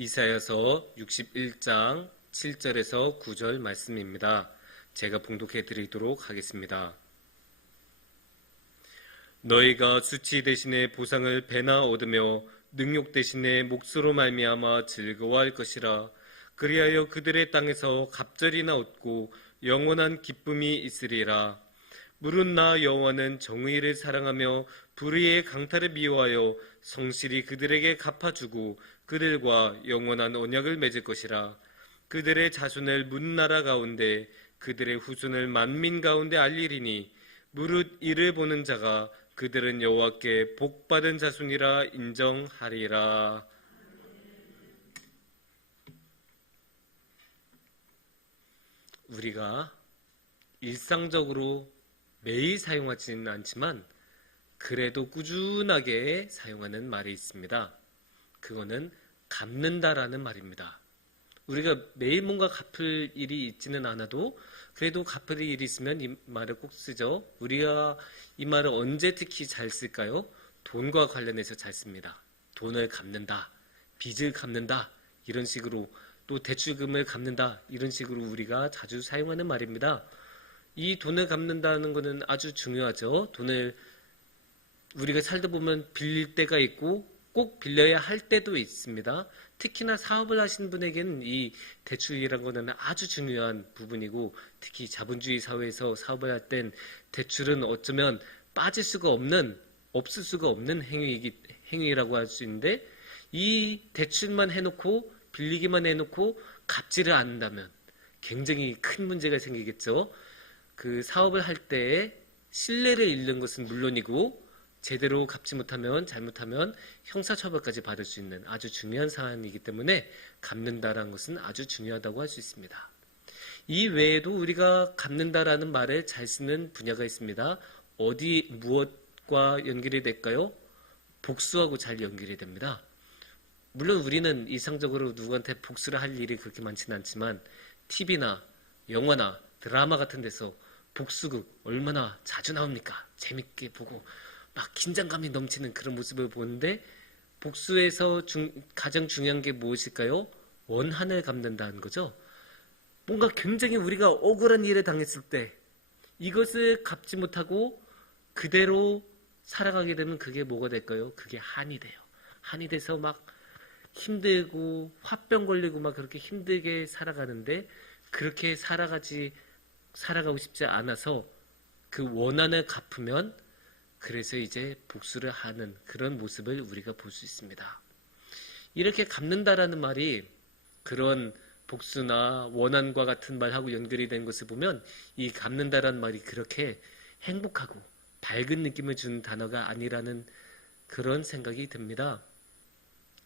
이사야서 61장 7절에서 9절 말씀입니다. 제가 봉독해 드리도록 하겠습니다. 너희가 수치 대신에 보상을 배나 얻으며 능욕 대신에 몫으로 말미암아 즐거워할 것이라. 그리하여 그들의 땅에서 갑절이나 얻고 영원한 기쁨이 있으리라. 물은 나 여호와는 정의를 사랑하며 불의의 강탈을 미워하여 성실히 그들에게 갚아주고 그들과 영원한 언약을 맺을 것이라. 그들의 자손을 문나라 가운데 그들의 후손을 만민 가운데 알리리니 무릇 이를 보는 자가 그들은 여호와께 복받은 자손이라 인정하리라. 우리가 일상적으로 매일 사용하지는 않지만 그래도 꾸준하게 사용하는 말이 있습니다. 그거는 갚는다라는 말입니다. 우리가 매일 뭔가 갚을 일이 있지는 않아도 그래도 갚을 일이 있으면 이 말을 꼭 쓰죠. 우리가 이 말을 언제 특히 잘 쓸까요? 돈과 관련해서 잘 씁니다. 돈을 갚는다, 빚을 갚는다, 이런 식으로, 또 대출금을 갚는다, 이런 식으로 우리가 자주 사용하는 말입니다. 이 돈을 갚는다는 것은 아주 중요하죠. 돈을 우리가 살다 보면 빌릴 때가 있고 꼭 빌려야 할 때도 있습니다. 특히나 사업을 하시는 분에게는 이 대출이라는 것은 아주 중요한 부분이고, 특히 자본주의 사회에서 사업을 할 땐 대출은 어쩌면 빠질 수가 없는, 없을 수가 없는 행위라고 할 수 있는데, 이 대출만 해놓고 빌리기만 해놓고 갚지를 않는다면 굉장히 큰 문제가 생기겠죠. 그 사업을 할 때 신뢰를 잃는 것은 물론이고 제대로 갚지 못하면, 잘못하면 형사처벌까지 받을 수 있는 아주 중요한 사안이기 때문에 갚는다라는 것은 아주 중요하다고 할 수 있습니다. 이 외에도 우리가 갚는다라는 말을 잘 쓰는 분야가 있습니다. 무엇과 연결이 될까요? 복수하고 잘 연결이 됩니다. 물론 우리는 일상적으로 누구한테 복수를 할 일이 그렇게 많지는 않지만 TV나 영화나 드라마 같은 데서 복수극 얼마나 자주 나옵니까? 재밌게 보고 막 긴장감이 넘치는 그런 모습을 보는데, 복수에서 가장 중요한 게 무엇일까요? 원한을 갚는다는 거죠. 뭔가 굉장히 우리가 억울한 일을 당했을 때 이것을 갚지 못하고 그대로 살아가게 되면 그게 뭐가 될까요? 그게 한이 돼요. 한이 돼서 막 힘들고 화병 걸리고 막 그렇게 힘들게 살아가는데, 그렇게 살아가고 싶지 않아서 그 원한을 갚으면 그래서 이제 복수를 하는 그런 모습을 우리가 볼 수 있습니다. 이렇게 갚는다라는 말이 그런 복수나 원한과 같은 말하고 연결이 된 것을 보면 이 갚는다라는 말이 그렇게 행복하고 밝은 느낌을 주는 단어가 아니라는 그런 생각이 듭니다.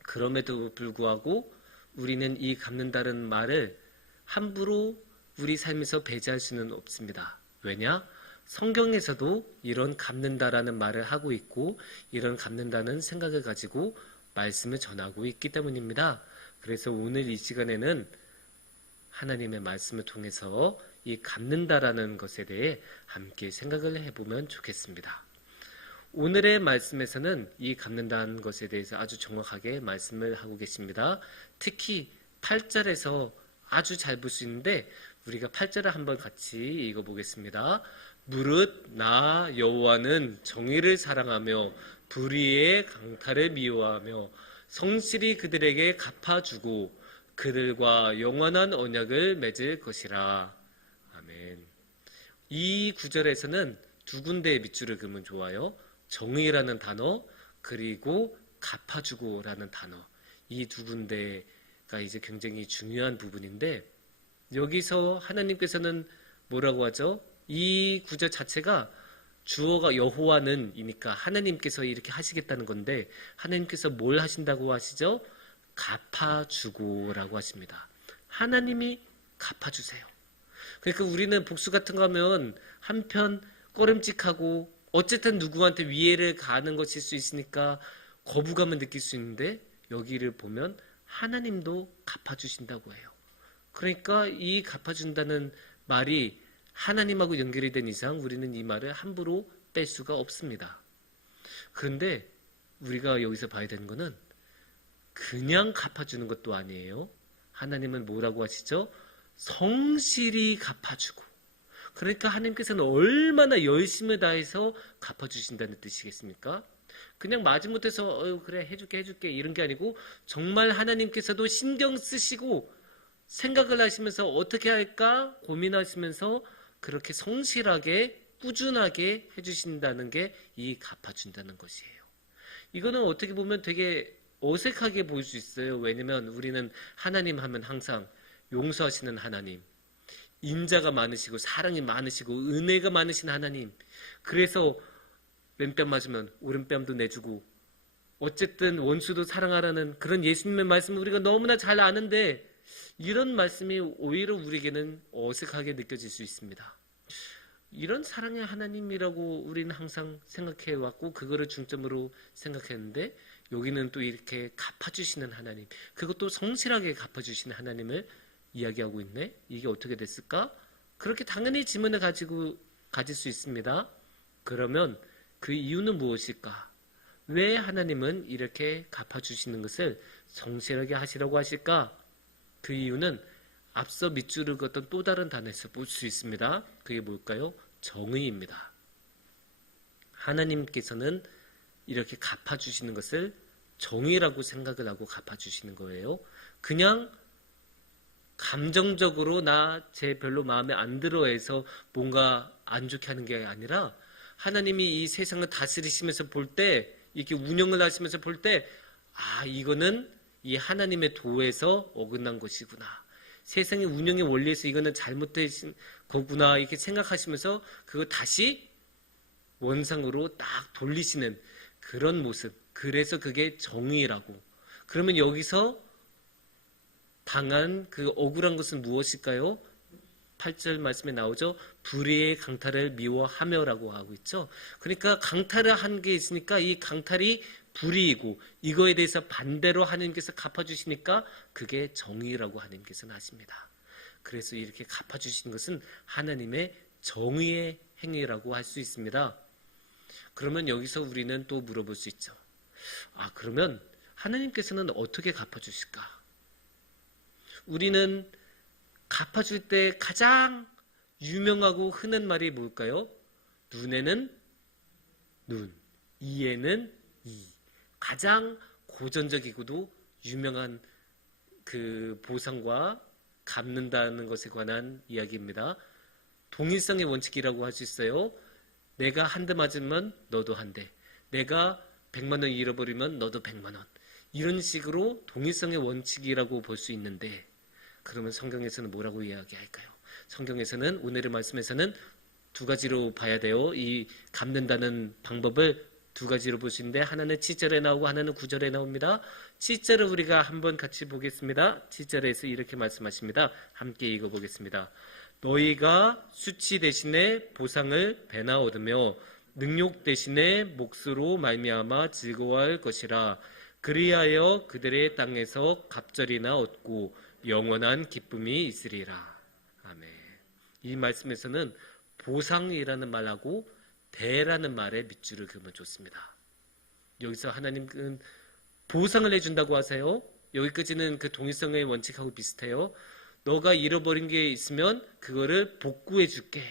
그럼에도 불구하고 우리는 이 갚는다는 말을 함부로 우리 삶에서 배제할 수는 없습니다. 왜냐? 성경에서도 이런 갚는다라는 말을 하고 있고 이런 갚는다는 생각을 가지고 말씀을 전하고 있기 때문입니다. 그래서 오늘 이 시간에는 하나님의 말씀을 통해서 이 갚는다라는 것에 대해 함께 생각을 해보면 좋겠습니다. 오늘의 말씀에서는 이 갚는다는 것에 대해서 아주 정확하게 말씀을 하고 계십니다. 특히 8절에서 아주 잘 볼 수 있는데 우리가 8절을 한번 같이 읽어보겠습니다. 무릇 나 여호와는 정의를 사랑하며 불의의 강탈을 미워하며 성실히 그들에게 갚아주고 그들과 영원한 언약을 맺을 것이라. 아멘. 이 구절에서는 두 군데의 밑줄을 그으면 좋아요. 정의라는 단어, 그리고 갚아주고라는 단어. 이 두 군데가 이제 굉장히 중요한 부분인데, 여기서 하나님께서는 뭐라고 하죠? 이 구절 자체가 주어가 여호와는 이니까 하나님께서 이렇게 하시겠다는 건데, 하나님께서 뭘 하신다고 하시죠? 갚아주고라고 하십니다. 하나님이 갚아주세요. 그러니까 우리는 복수 같은 거 하면 한편 꺼림칙하고 어쨌든 누구한테 위해를 가하는 것일 수 있으니까 거부감을 느낄 수 있는데, 여기를 보면 하나님도 갚아주신다고 해요. 그러니까 이 갚아준다는 말이 하나님하고 연결이 된 이상 우리는 이 말을 함부로 뺄 수가 없습니다. 그런데 우리가 여기서 봐야 되는 것은 그냥 갚아주는 것도 아니에요. 하나님은 뭐라고 하시죠? 성실히 갚아주고. 그러니까 하나님께서는 얼마나 열심을 다해서 갚아주신다는 뜻이겠습니까? 그냥 마지못해서 그래 해줄게 이런 게 아니고 정말 하나님께서도 신경 쓰시고 생각을 하시면서 어떻게 할까 고민하시면서 그렇게 성실하게 꾸준하게 해주신다는 게 이 갚아준다는 것이에요. 이거는 어떻게 보면 되게 어색하게 보일 수 있어요. 왜냐면 우리는 하나님 하면 항상 용서하시는 하나님, 인자가 많으시고 사랑이 많으시고 은혜가 많으신 하나님, 그래서 왼뺨 맞으면 오른뺨도 내주고 어쨌든 원수도 사랑하라는 그런 예수님의 말씀을 우리가 너무나 잘 아는데 이런 말씀이 오히려 우리에게는 어색하게 느껴질 수 있습니다. 이런 사랑의 하나님이라고 우리는 항상 생각해 왔고 그거를 중점으로 생각했는데 여기는 또 이렇게 갚아주시는 하나님, 그것도 성실하게 갚아주시는 하나님을 이야기하고 있네. 이게 어떻게 됐을까? 그렇게 당연히 질문을 가질 수 있습니다. 그러면 그 이유는 무엇일까? 왜 하나님은 이렇게 갚아주시는 것을 성실하게 하시라고 하실까? 그 이유는 앞서 밑줄을 긋던 또 다른 단어에서 볼 수 있습니다. 그게 뭘까요? 정의입니다. 하나님께서는 이렇게 갚아주시는 것을 정의라고 생각을 하고 갚아주시는 거예요. 그냥 감정적으로 쟤 별로 마음에 안 들어 해서 뭔가 안 좋게 하는 게 아니라 하나님이 이 세상을 다스리시면서 볼 때, 이렇게 운영을 하시면서 볼 때, 이거는 이 하나님의 도에서 어긋난 것이구나. 세상의 운영의 원리에서 이거는 잘못된 거구나. 이렇게 생각하시면서 그거 다시 원상으로 딱 돌리시는 그런 모습. 그래서 그게 정의라고. 그러면 여기서 당한 그 억울한 것은 무엇일까요? 8절 말씀에 나오죠. 불의의 강탈을 미워하며라고 하고 있죠. 그러니까 강탈을 한 게 있으니까 이 강탈이 불의이고 이거에 대해서 반대로 하나님께서 갚아주시니까 그게 정의라고 하나님께서는 하십니다. 그래서 이렇게 갚아주시는 것은 하나님의 정의의 행위라고 할 수 있습니다. 그러면 여기서 우리는 또 물어볼 수 있죠. 그러면 하나님께서는 어떻게 갚아주실까? 우리는 갚아줄 때 가장 유명하고 흔한 말이 뭘까요? 눈에는 눈, 이에는 이. 가장 고전적이고도 유명한 그 보상과 갚는다는 것에 관한 이야기입니다. 동일성의 원칙이라고 할 수 있어요. 내가 한 대 맞으면 너도 한 대. 내가 100만 원 잃어버리면 너도 100만 원. 이런 식으로 동일성의 원칙이라고 볼 수 있는데 그러면 성경에서는 뭐라고 이야기할까요? 성경에서는 오늘의 말씀에서는 두 가지로 봐야 돼요. 이 갚는다는 방법을 두 가지로 볼 수 있는데 하나는 7절에 나오고 하나는 9절에 나옵니다. 7절을 우리가 한번 같이 보겠습니다. 7절에서 이렇게 말씀하십니다. 함께 읽어보겠습니다. 너희가 수치 대신에 보상을 배나 얻으며 능욕 대신에 몫으로 말미암아 즐거워할 것이라. 그리하여 그들의 땅에서 갑절이나 얻고 영원한 기쁨이 있으리라. 아멘. 이 말씀에서는 보상이라는 말하고 배라는 말에 밑줄을 그으면 좋습니다. 여기서 하나님은 보상을 해준다고 하세요. 여기까지는 그 동일성의 원칙하고 비슷해요. 너가 잃어버린 게 있으면 그거를 복구해 줄게.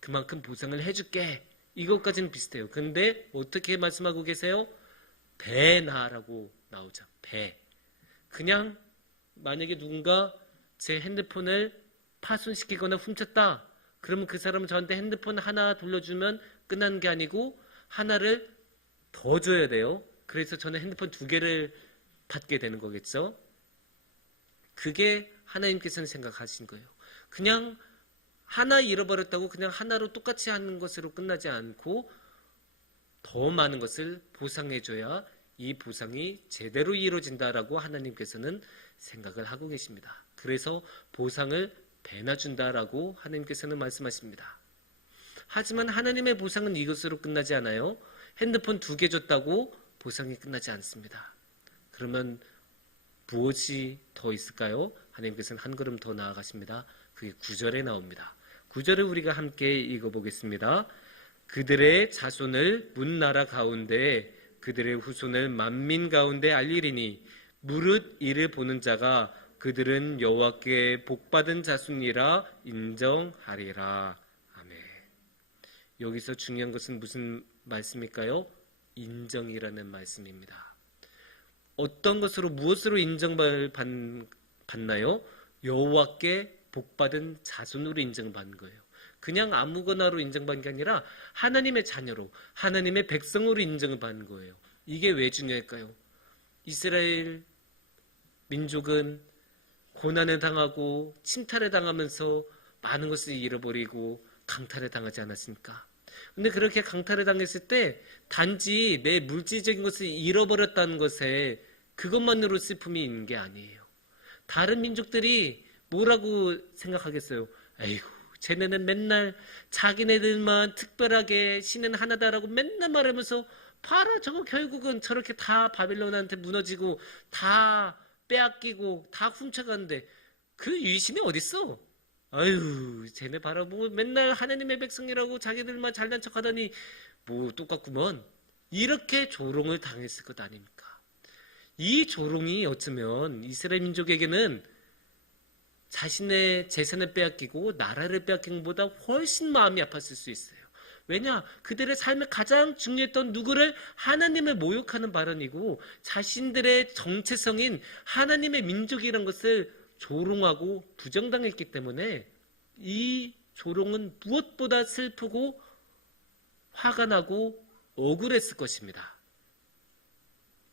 그만큼 보상을 해줄게. 이것까지는 비슷해요. 근데 어떻게 말씀하고 계세요? 배나라고 나오죠. 배. 그냥 만약에 누군가 제 핸드폰을 파손시키거나 훔쳤다. 그러면 그 사람은 저한테 핸드폰 하나 돌려주면 끝나는 게 아니고 하나를 더 줘야 돼요. 그래서 저는 핸드폰 2개를 받게 되는 거겠죠. 그게 하나님께서는 생각하신 거예요. 그냥 하나 잃어버렸다고 그냥 하나로 똑같이 하는 것으로 끝나지 않고 더 많은 것을 보상해줘야 이 보상이 제대로 이루어진다라고 하나님께서는 생각을 하고 계십니다. 그래서 보상을 배나 준다라고 하나님께서는 말씀하십니다. 하지만 하나님의 보상은 이것으로 끝나지 않아요. 핸드폰 2개 줬다고 보상이 끝나지 않습니다. 그러면 무엇이 더 있을까요? 하나님께서는 한 걸음 더 나아가십니다. 그게 9절에 나옵니다. 9절을 우리가 함께 읽어보겠습니다. 그들의 자손을 문 나라 가운데 그들의 후손을 만민 가운데 알리리니 무릇 이를 보는 자가 그들은 여호와께 복받은 자손이라 인정하리라. 아멘. 여기서 중요한 것은 무슨 말씀일까요? 인정이라는 말씀입니다. 어떤 것으로 무엇으로 인정받나요? 여호와께 복받은 자손으로 인정받는 거예요. 그냥 아무거나로 인정받는 게 아니라 하나님의 자녀로, 하나님의 백성으로 인정을 받는 거예요. 이게 왜 중요할까요? 이스라엘 민족은 고난을 당하고 침탈을 당하면서 많은 것을 잃어버리고 강탈을 당하지 않았습니까? 근데 그렇게 강탈을 당했을 때 단지 내 물질적인 것을 잃어버렸다는 것에 그것만으로 슬픔이 있는 게 아니에요. 다른 민족들이 뭐라고 생각하겠어요? 에휴, 쟤네는 맨날 자기네들만 특별하게 신은 하나다라고 맨날 말하면서 봐라, 저거 결국은 저렇게 다 바빌론한테 무너지고 다 빼앗기고 다 훔쳐가는데 그 유심이 어딨어? 아유, 쟤네 바라보고 맨날 하나님의 백성이라고 자기들만 잘난 척하더니 뭐 똑같구먼. 이렇게 조롱을 당했을 것 아닙니까? 이 조롱이 어쩌면 이스라엘 민족에게는 자신의 재산을 빼앗기고 나라를 빼앗긴 것보다 훨씬 마음이 아팠을 수 있어요. 왜냐? 그들의 삶에 가장 중요했던 누구를? 하나님을 모욕하는 발언이고 자신들의 정체성인 하나님의 민족이라는 것을 조롱하고 부정당했기 때문에 이 조롱은 무엇보다 슬프고 화가 나고 억울했을 것입니다.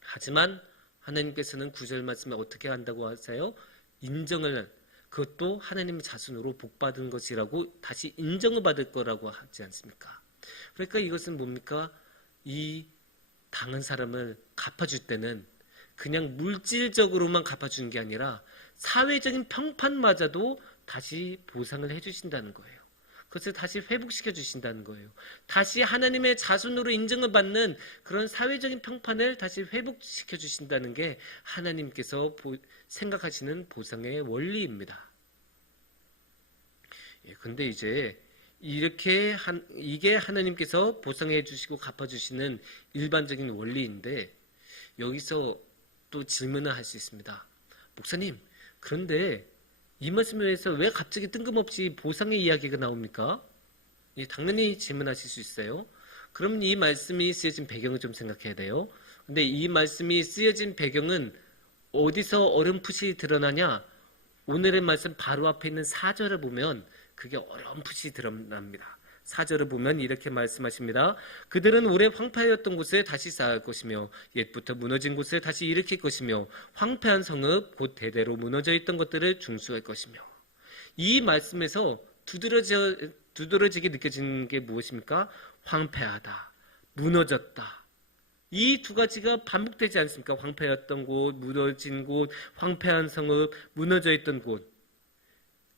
하지만 하나님께서는 9절 말씀에 어떻게 한다고 하세요? 인정을, 그것도 하나님의 자손으로 복받은 것이라고 다시 인정을 받을 거라고 하지 않습니까? 그러니까 이것은 뭡니까? 이 당한 사람을 갚아줄 때는 그냥 물질적으로만 갚아주는 게 아니라 사회적인 평판마저도 다시 보상을 해주신다는 거예요. 그것을 다시 회복시켜 주신다는 거예요. 다시 하나님의 자손으로 인정을 받는 그런 사회적인 평판을 다시 회복시켜 주신다는 게 하나님께서 생각하시는 보상의 원리입니다. 근데 이제 이게 하나님께서 보상해 주시고 갚아 주시는 일반적인 원리인데 여기서 또 질문을 할 수 있습니다. 목사님, 그런데 이 말씀에서 왜 갑자기 뜬금없이 보상의 이야기가 나옵니까? 당연히 질문하실 수 있어요. 그럼 이 말씀이 쓰여진 배경을 좀 생각해야 돼요. 근데 이 말씀이 쓰여진 배경은 어디서 어렴풋이 드러나냐? 오늘의 말씀 바로 앞에 있는 4절을 보면 그게 어렴풋이 드러납니다. 4절을 보면 이렇게 말씀하십니다. 그들은 오래 황폐하였던 곳을 다시 쌓을 것이며 옛부터 무너진 곳을 다시 일으킬 것이며 황폐한 성읍 곧 대대로 무너져 있던 것들을 중수할 것이며. 이 말씀에서 두드러지게 느껴지는 게 무엇입니까? 황폐하다, 무너졌다. 이 두 가지가 반복되지 않습니까? 황폐했던 곳, 무너진 곳, 황폐한 성읍, 무너져 있던 곳.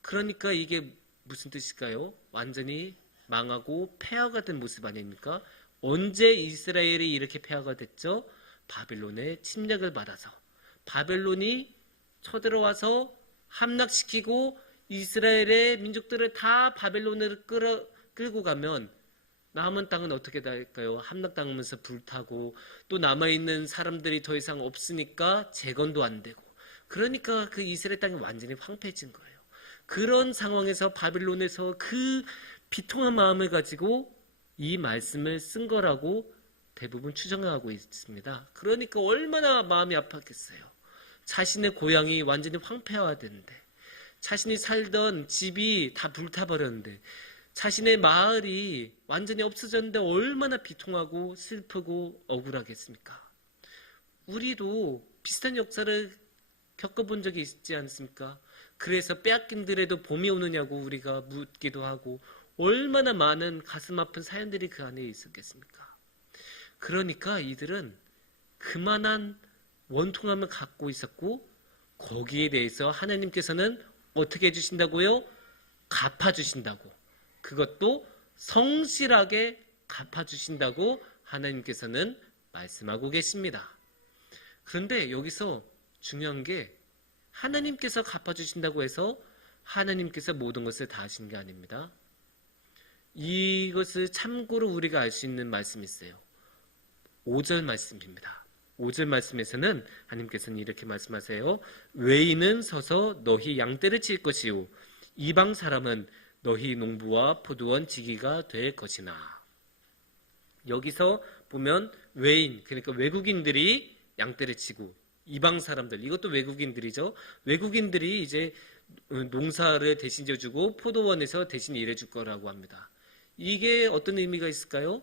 그러니까 이게 무슨 뜻일까요? 완전히 망하고 폐허가 된 모습 아닙니까? 언제 이스라엘이 이렇게 폐허가 됐죠? 바벨론의 침략을 받아서. 바벨론이 쳐들어와서 함락시키고 이스라엘의 민족들을 다 바벨론으로 끌고 가면 남은 땅은 어떻게 될까요? 함락당하면서 불타고 또 남아있는 사람들이 더 이상 없으니까 재건도 안 되고, 그러니까 그 이스라엘 땅이 완전히 황폐해진 거예요. 그런 상황에서 바빌론에서 그 비통한 마음을 가지고 이 말씀을 쓴 거라고 대부분 추정하고 있습니다. 그러니까 얼마나 마음이 아팠겠어요. 자신의 고향이 완전히 황폐화됐는데, 자신이 살던 집이 다 불타버렸는데, 자신의 마을이 완전히 없어졌는데 얼마나 비통하고 슬프고 억울하겠습니까? 우리도 비슷한 역사를 겪어본 적이 있지 않습니까? 그래서 빼앗긴들에도 봄이 오느냐고 우리가 묻기도 하고, 얼마나 많은 가슴 아픈 사연들이 그 안에 있었겠습니까? 그러니까 이들은 그만한 원통함을 갖고 있었고, 거기에 대해서 하나님께서는 어떻게 해주신다고요? 갚아주신다고. 그것도 성실하게 갚아주신다고 하나님께서는 말씀하고 계십니다. 그런데 여기서 중요한 게, 하나님께서 갚아주신다고 해서 하나님께서 모든 것을 다 하신 게 아닙니다. 이것을 참고로 우리가 알 수 있는 말씀이 있어요. 5절 말씀입니다. 5절 말씀에서는 하나님께서는 이렇게 말씀하세요. 외인은 서서 너희 양떼를 칠 것이요 이방 사람은 너희 농부와 포도원 지기가 될 것이나. 여기서 보면 외인, 그러니까 외국인들이 양떼를 치고 이방 사람들, 이것도 외국인들이죠. 외국인들이 이제 농사를 대신 져주고 포도원에서 대신 일해줄 거라고 합니다. 이게 어떤 의미가 있을까요?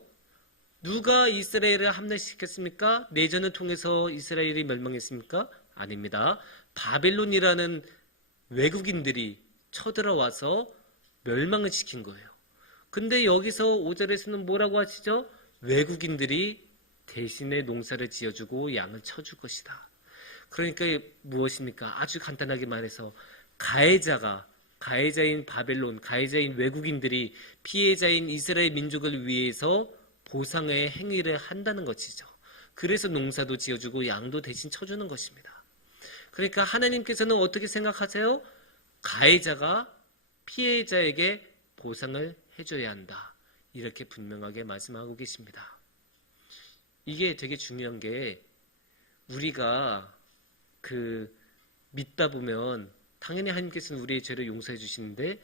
누가 이스라엘을 함락시켰습니까? 내전을 통해서 이스라엘이 멸망했습니까? 아닙니다. 바벨론이라는 외국인들이 쳐들어와서 멸망을 시킨 거예요. 근데 여기서 5절에서는 뭐라고 하시죠? 외국인들이 대신에 농사를 지어주고 양을 쳐줄 것이다. 그러니까 무엇입니까? 아주 간단하게 말해서 가해자인 바벨론, 가해자인 외국인들이 피해자인 이스라엘 민족을 위해서 보상의 행위를 한다는 것이죠. 그래서 농사도 지어주고 양도 대신 쳐주는 것입니다. 그러니까 하나님께서는 어떻게 생각하세요? 가해자가 피해자에게 보상을 해줘야 한다. 이렇게 분명하게 말씀하고 계십니다. 이게 되게 중요한 게 우리가 믿다 보면 당연히 하나님께서는 우리의 죄를 용서해 주시는데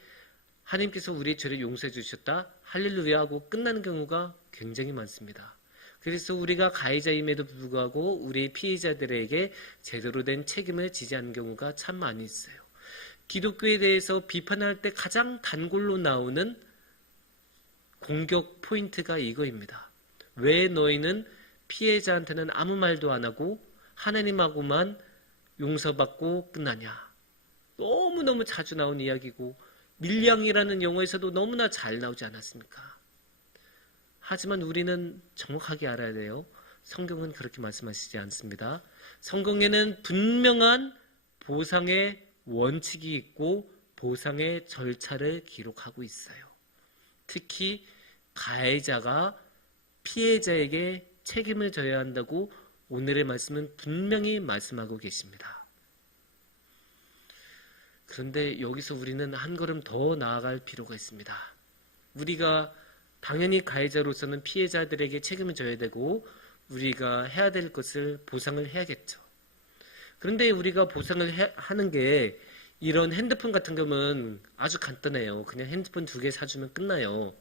하나님께서 우리의 죄를 용서해 주셨다 할렐루야 하고 끝나는 경우가 굉장히 많습니다. 그래서 우리가 가해자임에도 불구하고 우리 피해자들에게 제대로 된 책임을 지지 않는 경우가 참 많이 있어요. 기독교에 대해서 비판할 때 가장 단골로 나오는 공격 포인트가 이거입니다. 왜 너희는 피해자한테는 아무 말도 안 하고 하나님하고만 용서받고 끝나냐. 너무너무 자주 나온 이야기고 밀량이라는 영어에서도 너무나 잘 나오지 않았습니까? 하지만 우리는 정확하게 알아야 돼요. 성경은 그렇게 말씀하시지 않습니다. 성경에는 분명한 보상의 원칙이 있고 보상의 절차를 기록하고 있어요. 특히 가해자가 피해자에게 책임을 져야 한다고 오늘의 말씀은 분명히 말씀하고 계십니다. 그런데 여기서 우리는 한 걸음 더 나아갈 필요가 있습니다. 우리가 당연히 가해자로서는 피해자들에게 책임을 져야 되고 우리가 해야 될 것을 보상을 해야겠죠. 그런데 우리가 보상을 하는 게 이런 핸드폰 같은 경우는 아주 간단해요. 그냥 핸드폰 2개 사주면 끝나요.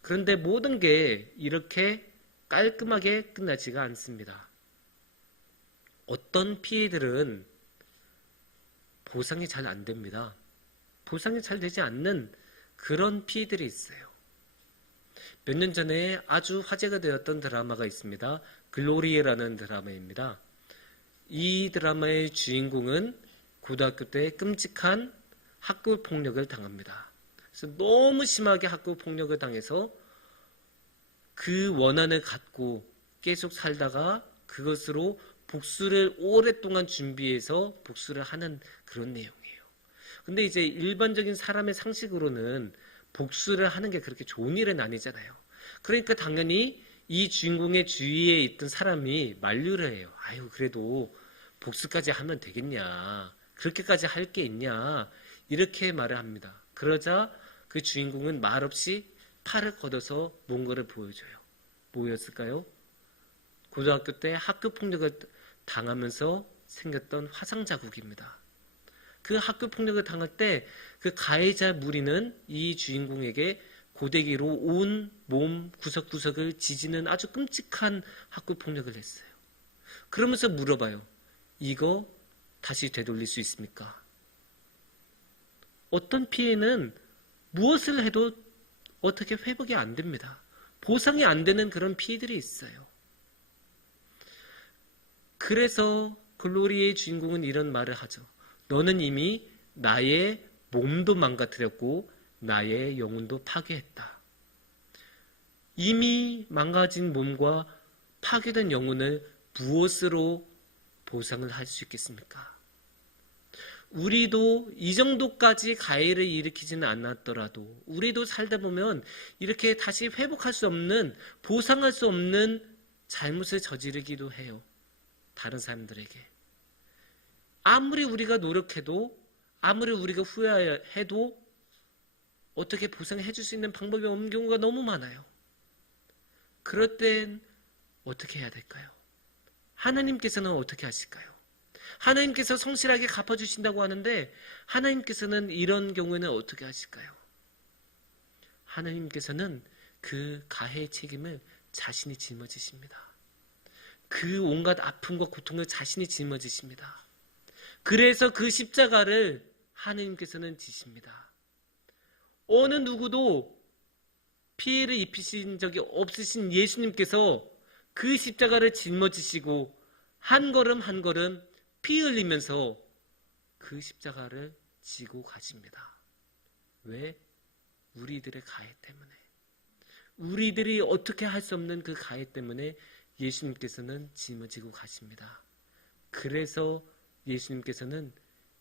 그런데 모든 게 이렇게 깔끔하게 끝나지가 않습니다. 어떤 피해들은 보상이 잘 안 됩니다. 보상이 잘 되지 않는 그런 피해들이 있어요. 몇 년 전에 아주 화제가 되었던 드라마가 있습니다. 글로리에라는 드라마입니다. 이 드라마의 주인공은 고등학교 때 끔찍한 학교 폭력을 당합니다. 그래서 너무 심하게 학교 폭력을 당해서 그 원한을 갖고 계속 살다가 그것으로 복수를 오랫동안 준비해서 복수를 하는 그런 내용이에요. 근데 이제 일반적인 사람의 상식으로는 복수를 하는 게 그렇게 좋은 일은 아니잖아요. 그러니까 당연히 이 주인공의 주위에 있던 사람이 만류를 해요. 아유, 그래도 복수까지 하면 되겠냐. 그렇게까지 할 게 있냐. 이렇게 말을 합니다. 그러자 그 주인공은 말없이 팔을 걷어서 뭔가를 보여줘요. 뭐였을까요? 고등학교 때 학교 폭력을 당하면서 생겼던 화상 자국입니다. 그 학교 폭력을 당할 때 그 가해자 무리는 이 주인공에게 고데기로 온 몸 구석구석을 지지는 아주 끔찍한 학교 폭력을 했어요. 그러면서 물어봐요. 이거 다시 되돌릴 수 있습니까? 어떤 피해는 무엇을 해도 어떻게 회복이 안 됩니다. 보상이 안 되는 그런 피해들이 있어요. 그래서 글로리의 주인공은 이런 말을 하죠. 너는 이미 나의 몸도 망가뜨렸고 나의 영혼도 파괴했다. 이미 망가진 몸과 파괴된 영혼을 무엇으로 보상을 할 수 있겠습니까? 우리도 이 정도까지 가해를 일으키지는 않았더라도 우리도 살다 보면 이렇게 다시 회복할 수 없는, 보상할 수 없는 잘못을 저지르기도 해요. 다른 사람들에게. 아무리 우리가 노력해도, 아무리 우리가 후회해도 어떻게 보상해 줄 수 있는 방법이 없는 경우가 너무 많아요. 그럴 땐 어떻게 해야 될까요? 하나님께서는 어떻게 하실까요? 하나님께서 성실하게 갚아주신다고 하는데 하나님께서는 이런 경우에는 어떻게 하실까요? 하나님께서는 그 가해의 책임을 자신이 짊어지십니다. 그 온갖 아픔과 고통을 자신이 짊어지십니다. 그래서 그 십자가를 하나님께서는 지십니다. 어느 누구도 피해를 입히신 적이 없으신 예수님께서 그 십자가를 짊어지시고 한 걸음 한 걸음 피 흘리면서 그 십자가를 지고 가십니다. 왜? 우리들의 가해 때문에. 우리들이 어떻게 할 수 없는 그 가해 때문에 예수님께서는 짊어지고 가십니다. 그래서 예수님께서는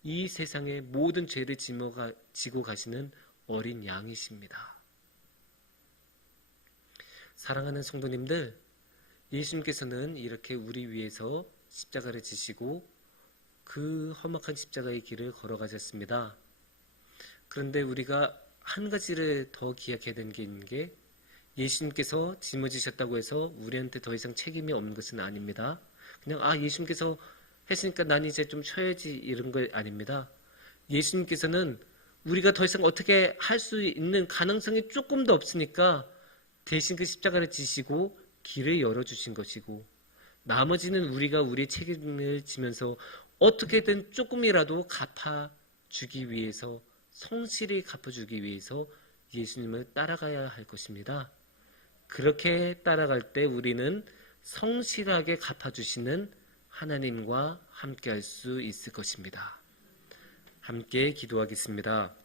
이 세상의 모든 죄를 지고 가시는 어린 양이십니다. 사랑하는 성도님들, 예수님께서는 이렇게 우리 위해서 십자가를 지시고 그 험악한 십자가의 길을 걸어가셨습니다. 그런데 우리가 한 가지를 더 기억해야 되는 게 있는 게 예수님께서 짊어지셨다고 해서 우리한테 더 이상 책임이 없는 것은 아닙니다. 그냥 예수님께서 했으니까 난 이제 좀 쉬어야지 이런 거 아닙니다. 예수님께서는 우리가 더 이상 어떻게 할 수 있는 가능성이 조금 더 없으니까 대신 그 십자가를 지시고 길을 열어주신 것이고 나머지는 우리가 우리의 책임을 지면서 어떻게든 조금이라도 갚아주기 위해서 성실히 갚아주기 위해서 예수님을 따라가야 할 것입니다. 그렇게 따라갈 때 우리는 성실하게 갚아주시는 하나님과 함께 할 수 있을 것입니다. 함께 기도하겠습니다.